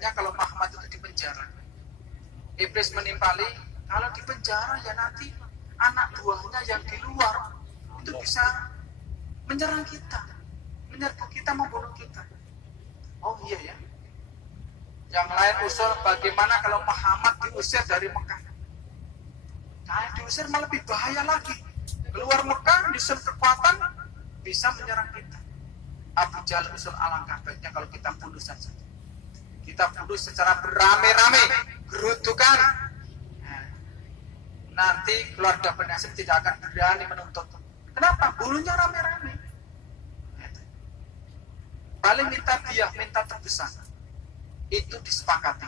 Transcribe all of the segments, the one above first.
sebaiknya kalau Muhammad itu dipenjara. Iblis menimpali, kalau dipenjara ya nanti anak buahnya yang di luar itu bisa menyerang kita, menyerbu kita, membunuh kita. Oh iya ya. Yang lain usul, bagaimana kalau Muhammad diusir dari Mekah? Nah, diusir malah lebih bahaya lagi. Keluar Mekah, disuruh kekuatan, bisa menyerang kita. Abu Jahal usul, alangkah baiknya kalau kita bunuh saja. Kita bunuh secara beramai-ramai, gerutukan. Nah, nanti keluarga Bani Hasyim tidak akan berani menuntut. Kenapa? Bunuhnya rame-rame. Paling minta diah, minta tebusan. Itu disepakati.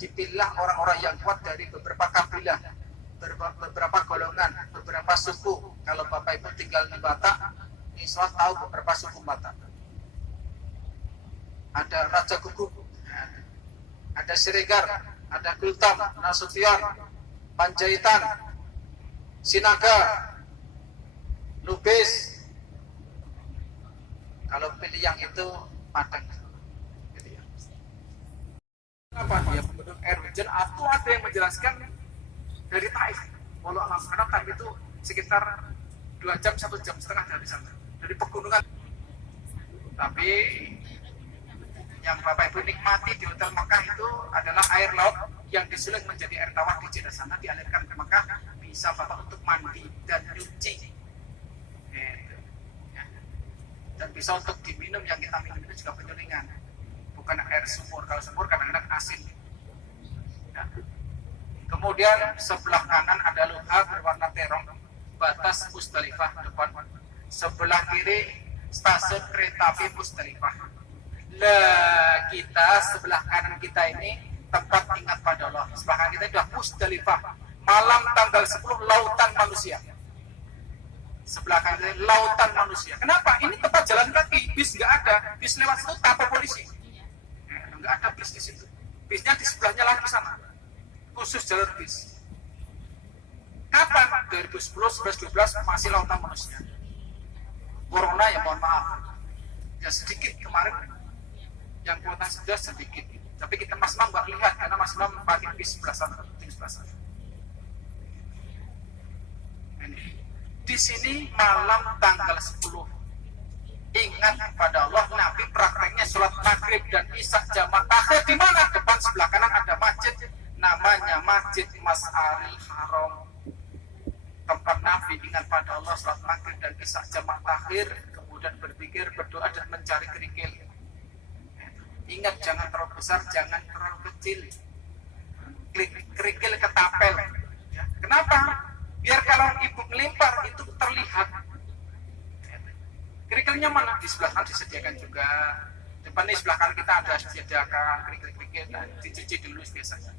Dipilih orang-orang yang kuat dari beberapa kabilah, beberapa golongan, beberapa suku. Kalau Bapak Ibu tinggal di Batak, insya Allah tahu beberapa suku Batak. Ada Raja Guguk, ada Siregar, ada Gultam, Nasution, Panjaitan, Sinaga, Lubis. Kalau pilih yang itu Padang. Apa dia penduduk air hujan, atau ada yang menjelaskan dari Taif. Walau alam, karena Taif itu sekitar 2 jam, 1,5 jam dari sana, dari pegunungan. Tapi yang Bapak Ibu nikmati di Hotel Mekah itu adalah air laut yang disuling menjadi air tawar di Jeddah sana, dialirkan ke Mekah, bisa Bapak untuk mandi dan nyuci. Dan bisa untuk diminum, yang kita minum itu juga penyulingan, bukan air sumur. Kalau sumur kadang-kadang asin. Nah, kemudian sebelah kanan ada luha berwarna terong, batas Musdalifah depan. Sebelah kiri stasiun kereta api Musdalifah. Lah, kita sebelah kanan kita ini tempat ingat pada Allah. Sebelah kanan kita adalah Musdalifah. Malam tanggal 10 lautan manusia. Sebelah kanan lautan manusia. Kenapa? Ini tempat jalan kaki, bis nggak ada. Bis lewat situ tanpa polisi. Nggak ada bis di situ. Bisnya di sebelahnya lagi sana. Khusus jalur bis. Kapan? 2010, 11, 12 masih lautan manusia. Corona ya mohon maaf. Ya sedikit kemarin yang kuota sudah sedikit. Tapi kita Mas Mam nggak lihat karena Mas Mam pakai bis sebelah sana, tim sebelah sana. Ini. Di sini malam tanggal 10 ingat kepada Allah. Nabi prakteknya sholat maghrib dan isya jamaah takhir di mana? Depan sebelah kanan ada masjid, namanya Masjid Mas'aril Haram. Tempat Nabi ingat pada Allah, sholat maghrib dan isya jamaah takhir, kemudian berpikir, berdoa dan mencari kerikil. Ingat, jangan terlalu besar, jangan terlalu kecil. Kerikil ketapel. Ya. Kenapa? Biar kalau ibu melempar itu terlihat. Kerikilnya mana? Di sebelah kanan disediakan juga. Depan di sebelah kanan kita ada disediakan kerikil-kerikil, dan dicuci dulu biasanya.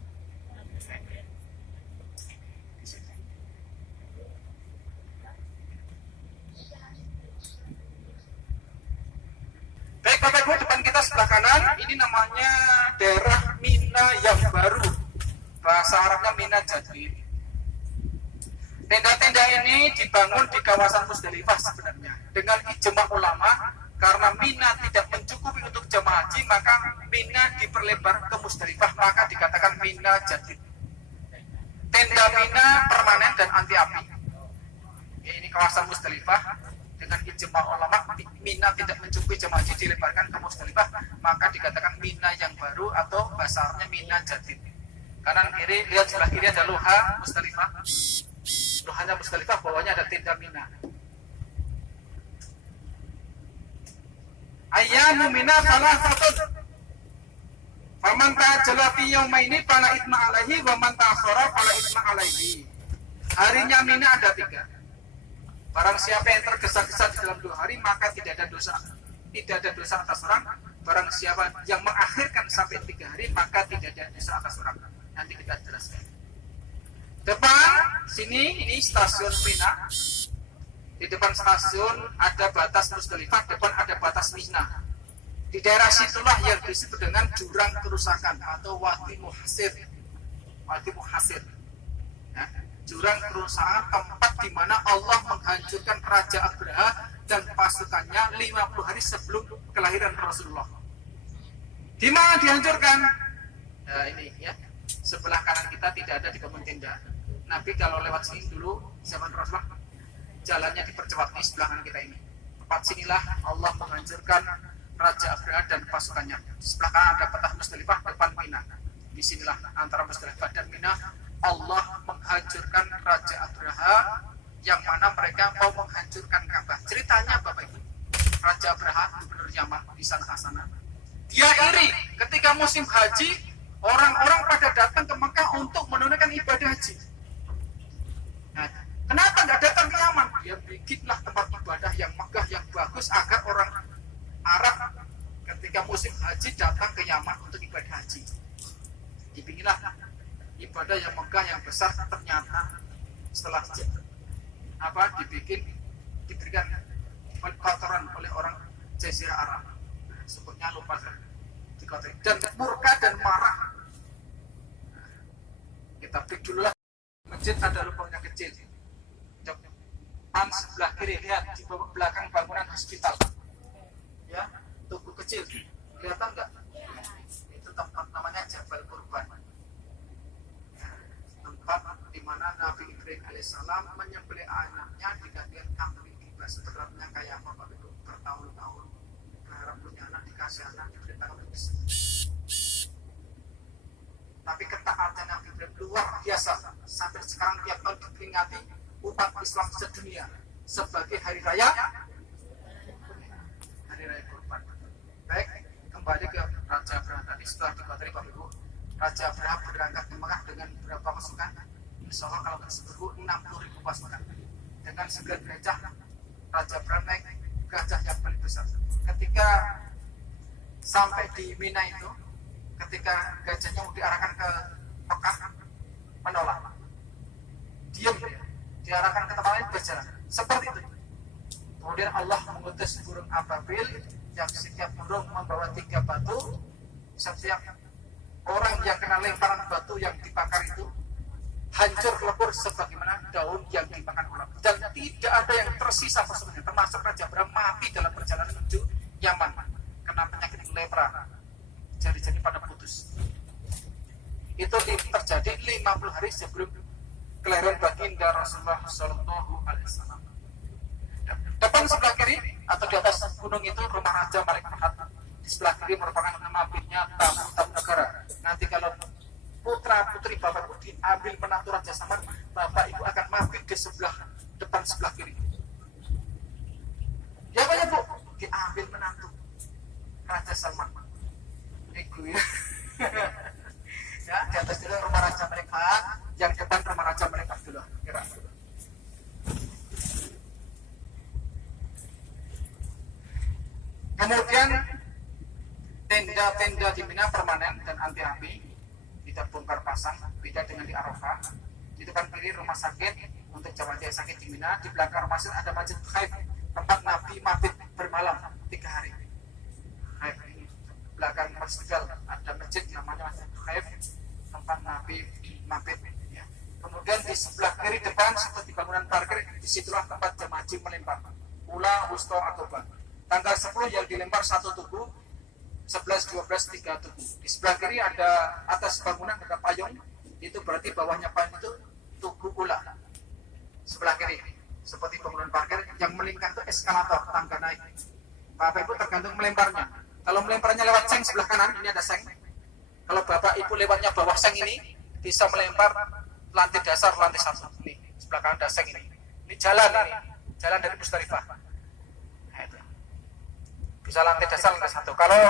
Baik Bapak Ibu, depan kita sebelah kanan ini namanya daerah Mina yang baru. Bahasa Arabnya Mina Jadid. Tenda-tenda ini dibangun di kawasan Musdalifah sebenarnya dengan ijma ulama, karena Mina tidak mencukupi untuk jemaah haji, maka Mina diperlebar ke Musdalifah, maka dikatakan Mina Jadid. Tenda Mina permanen dan anti api. Ini kawasan Musdalifah dengan ijma ulama, Mina tidak mencukupi jemaah haji, dilebarkan ke Musdalifah, maka dikatakan Mina yang baru atau bahasa Arabnya Mina Jadid. Kanan kiri, lihat sebelah kiri ada luha Musdalifah. Hanya Musdalifah, bawahnya ada tenda Mina. Ayyamu Mina salasatun. Faman ta'ajjala fi yawmaini fala itsma alaihi wa man ta'akhkhara fala itsma alaihi. Harinya Mina ada 3. Barang siapa yang tergesa-gesa di dalam 2 hari, maka tidak ada dosa. Tidak ada dosa atas orang. Barang siapa yang mengakhirkan sampai 3 hari, maka tidak ada dosa atas orang. Nanti kita jelaskan. Depan sini ini stasiun Mina. Di depan stasiun ada batas Musdalifah, depan ada batas Mina. Di daerah situlah yang disebut dengan jurang kerusakan atau Wadi Muhasir. Wadi Muhasir. Ya, jurang kerusakan, tempat di mana Allah menghancurkan Raja Abraha dan pasukannya 50 hari sebelum kelahiran Rasulullah. Di mana dihancurkan? Nah, ini ya, sebelah kanan kita tidak ada di kebun tenda. Nabi kalau lewat sini dulu zaman Rasulullah, jalannya dipercepat di sebelah kanan kita ini. Tempat sinilah Allah menghancurkan Raja Abraha dan pasukannya. Di sebelah kanan ada Petah Musdalifah, depan Mina. Di sinilah antara Musdalifah dan Mina Allah menghancurkan Raja Abraha, yang mana mereka mau menghancurkan Ka'bah. Ceritanya Bapak Ibu, Raja Abraha gubernur Yaman di sana. Dia iri ketika musim haji, orang-orang pada datang ke Mekah untuk menunaikan ibadah haji. Nah, kenapa nggak datang ke Yaman? Dia bikinlah tempat ibadah yang megah, yang bagus, agar orang Arab ketika musim haji datang ke Yaman untuk ibadah haji. Dibikinlah ibadah yang megah, yang besar. Ternyata setelah diberikan kotoran oleh orang Jazirah Arab, sebutnya lupa dikotori, dan murka dan marah. Kita break dulu lah. Masjid ada lubangnya kecil. Depan sebelah kiri, lihat di belakang bangunan hospital, ya, tugu kecil, kelihatan nggak? Itu tempat namanya Jabal Kurban, tempat di mana Nabi Ibrahim alaihissalam menyembelih anaknya digantikan kambing kibas. Beratnya kayak apa Bapak Ibu? Bertahun-tahun berharap punya anak, dikasih anak, diberitakan habis. Tapi ketaatan Nabi Ibrahim luar biasa. Sampai sekarang tiap tahun diperingati umat Islam sedunia sebagai hari raya Kurban. Baik, kembali ke Raja Abraha tadi. Setelah dikotori Bapak Ibu, Raja Abraha berangkat ke Mekah dengan berapa pasukan? Insya Allah kalau tersebut 60.000 pasukan. Dengan 9 gajah, Raja Abraha naik gajah yang paling besar. Ketika sampai di Mina itu, ketika gajahnya diarahkan ke Mekah, menolak, diam dia, diarahkan ke tempat lain, berjalan seperti itu. Kemudian Allah mengutus burung ababil yang setiap burung membawa 3 batu. Setiap orang yang kena lemparan batu yang dibakar itu hancur lebur sebagaimana daun yang dimakan ulat, dan tidak ada yang tersisa pasukannya, termasuk Raja Abraha mati dalam perjalanan menuju Yaman kena penyakit lepra, jari-jari pada putus. Itu terjadi 50 hari sebelum kelahiran baginda Rasulullah Shallallahu Alaihi Wasallam. Depan sebelah kiri atau di atas gunung itu rumah Raja Malik Fahad. Di sebelah kiri merupakan namanya tamu negara. Nanti kalau putra putri Bapak Ibu diambil menantu Raja Salman, Bapak Ibu akan mati di sebelah depan sebelah kiri. Ya Pak Bu, diambil menantu Raja Salman. Ego ya. Ya, di atas dulu rumah Raja Malik Fahad, yang depan rumah Raja Malik Abdullah. Kira. Kemudian tenda-tenda di Mina permanen dan anti api, tidak bongkar pasang, beda dengan di Arafah. Itu kan kiri rumah sakit untuk jamaah sakit di Mina. Di belakang masjid ada masjid Khaif, tempat Nabi mabit bermalam 3 hari. Khaif ini belakang masjid ada masjid namanya Masjid Khaif, tempat Nabi mabit. Ya. Kemudian di sebelah kiri depan seperti bangunan parkir, disitulah tempat jemaah haji melempar ula, wusto, akobah. Tanggal 10 yang dilempar 1 tugu, 11, 12, 3 tugu. Di sebelah kiri ada atas bangunan ada payung, itu berarti bawahnya payung itu tugu ula. Sebelah kiri seperti bangunan parkir, yang melingkar itu eskalator, tangga naik. Bapak Ibu tergantung melemparnya. Kalau melemparnya lewat seng sebelah kanan, ini ada seng. Kalau Bapak Ibu lewatnya bawah seng ini, bisa melempar lantai dasar, lantai 1. Ini sebelah kanan ada seng ini. Ini jalan dari Musdalifah. Nah, itu. Bisa lantai dasar, lantai 1. Kalau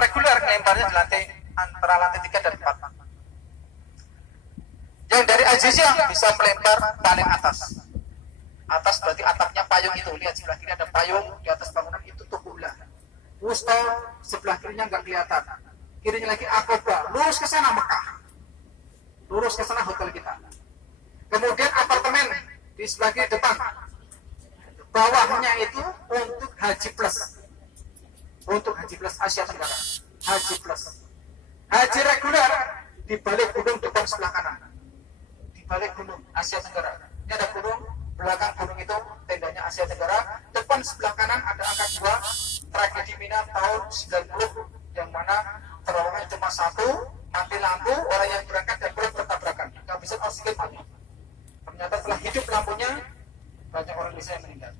reguler melemparnya di lantai antara lantai 3 dan 4. Yang dari Al-Jazeera bisa melempar paling atas. Atas berarti atapnya payung itu. Lihat sebelah kiri ada payung, di atas bangunan itu tugu ulah. Wusto sebelah kirinya nggak kelihatan. Kirinya lagi Aqabah. Lurus ke sana Mekah. Lurus ke sana hotel kita. Kemudian apartemen di sebelah kiri depan. Bawahnya itu untuk Haji Plus. Untuk Haji Plus Asia Tenggara. Haji Plus. Haji reguler di balik gunung depan sebelah kanan. Di balik gunung Asia Tenggara. Ini ada gunung, belakang gunung itu tendanya Asia Tenggara. Depan sebelah kanan ada angka 2 tragedi Mina tahun 90 yang mana terowongan cuma satu, mati lampu, orang yang berangkat dan pulang bertabrakan, kehabisan oksigen mati. Ternyata setelah hidup lampunya, banyak orang bisa yang meninggal.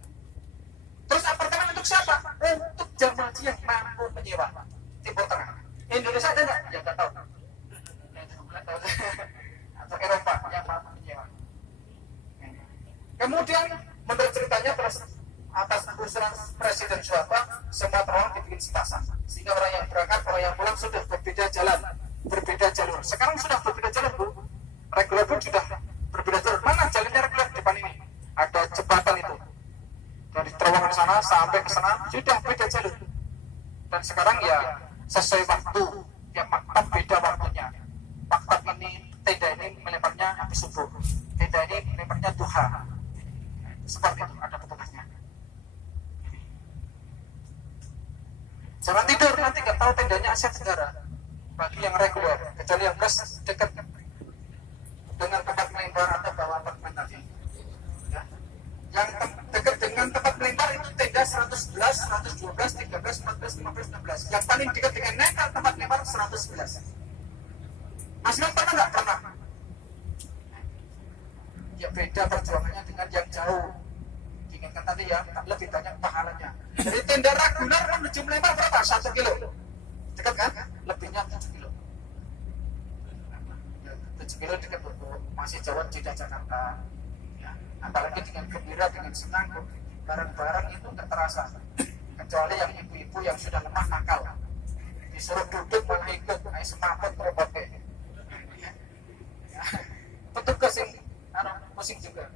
Terus apartemen untuk siapa? Untuk jamaah haji yang mampu menyewa. Timur Tengah. Indonesia ada nggak? Ya nggak tahu. Atau Eropa yang mampu menyewa. Kemudian menurut ceritanya atas usulan Presiden Soeharto, semua terowongan dibikin sepasang, sehingga orang yang berangkat, orang yang pulang sudah berbeda jalan, berbeda jalur. Sekarang sudah berbeda jalur, Bu. Reguler pun sudah berbeda jalur. Mana jalannya reguler depan ini? Ada jembatan itu. Dari terowongan sana sampai ke sana sudah beda jalur. Dan sekarang ya sesuai waktu, ya maktab beda waktunya. Maktab ini, tenda ini melemparnya habis subuh, tenda ini melemparnya duha. Seperti itu, ada petugasnya. Jangan tidur, nanti nggak tahu tendanya Asia Tenggara. Bagi yang reguler, kecuali yang bus dekat dengan tempat melempar atau bawah apartemen tadi. Ya. Yang dekat dengan tempat melempar itu tenda 111, 112, 13, 14, 15, 16. Yang paling dekat dengan nekal tempat melempar 111. Mas Imam pernah nggak? Pernah. Ya beda perjuangannya dengan yang jauh. Diingatkan tadi ya, lebih banyak pahalanya. Jadi tenda reguler menuju melempar berapa? 1 kilo. Dekat kan? Lebihnya 7 kilo. 7 kilo dekat, masih jauh tidak Jakarta. Ya. Apalagi dengan gembira, dengan senang, barang-barang itu nggak terasa. Kecuali yang ibu-ibu yang sudah lemah nakal, disuruh duduk malah ikut, naik semaput terobotnya. Ya. Petugas yang pusing juga.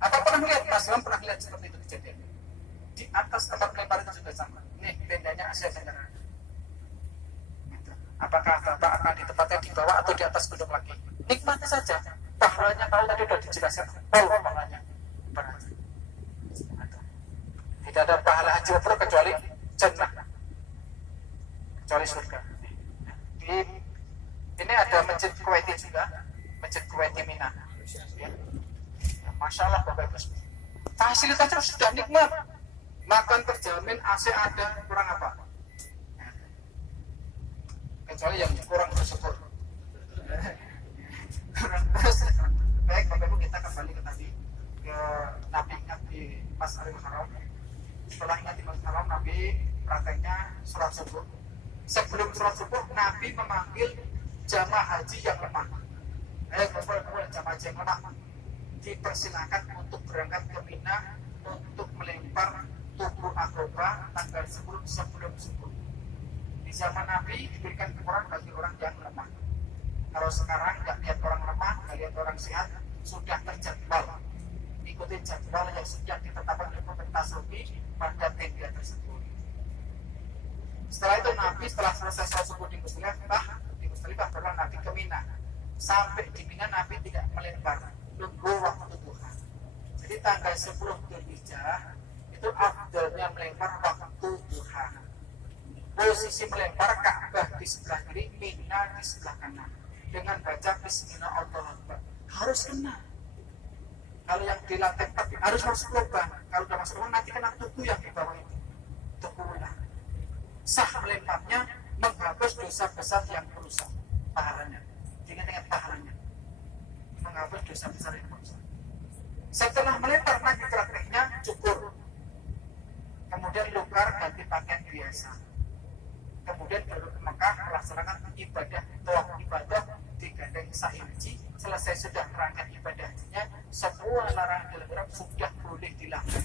Apa pernah lihat? Mas Lam pernah lihat seperti itu kejadian. Di atas tempat melempar itu juga sama. Nih tendanya Asia Tenggara. Apakah Bapak akan ditempatkan di bawah atau di atas gunung lagi? Nikmati saja. Pahalanya kalau tadi sudah dijelaskan. Pahalanya. Tidak ada pahala haji umroh kecuali jannah, kecuali surga. Ini ada masjid Kuwaiti juga, masjid Kuwaiti Mina. Ya. Masya Allah Bapak Ibu. Fasilitasnya sudah nikmat. Makan terjamin, AC ada, kurang apa? Kecuali yang kurang bersyukur. Terus baik Bapak Ibu, kita kembali ke tadi, ke Nabi ingat di Masjidil Haram. Setelah ingat di Masjidil Haram, Nabi prakteknya sholat subuh. Sebelum sholat subuh, Nabi memanggil jamaah haji yang lemah. Kumpul jamaah haji yang lemah, dipersilakan untuk berangkat ke Mina untuk melempar tubuh Aqabah tanggal 10 sebelum subuh. Di zaman Nabi diberikan kekurangan bagi orang yang lemah. Kalau sekarang nggak lihat orang lemah, nggak lihat orang sehat, sudah terjadwal. Ikuti jadwal yang sudah ditetapkan oleh pemerintah Saudi pada tenda tersebut. Setelah itu Nabi setelah selesai sholat subuh di Musdalifah baru Nabi ke Mina. Sampai di Mina Nabi tidak melempar, nunggu waktu duha. Jadi tanggal 10 Dzulhijjah itu afdalnya melempar waktu duha. Posisi melempar Ka'bah di sebelah kiri, Mina di sebelah kanan, dengan baca Bismillah Allahu Akbar. Harus kena. Kalau yang di lantai 4 harus masuk lubang. Kalau udah masuk lubang nanti kena tubuh yang di bawah itu. Tubuh ulang. Sah melemparnya, menghapus dosa besar yang merusak pahalanya. Ingat-ingat pahalanya. Menghapus dosa besar yang merusak. Setelah melempar Nabi prakteknya cukur. Kemudian lukar ganti pakaian biasa. Kemudian baru ke Mekah melaksanakan ibadah tawaf ibadah digandeng sa'i haji. Selesai sudah merangkap ibadah hajinya, semua larangan dilarang sudah boleh dilakukan.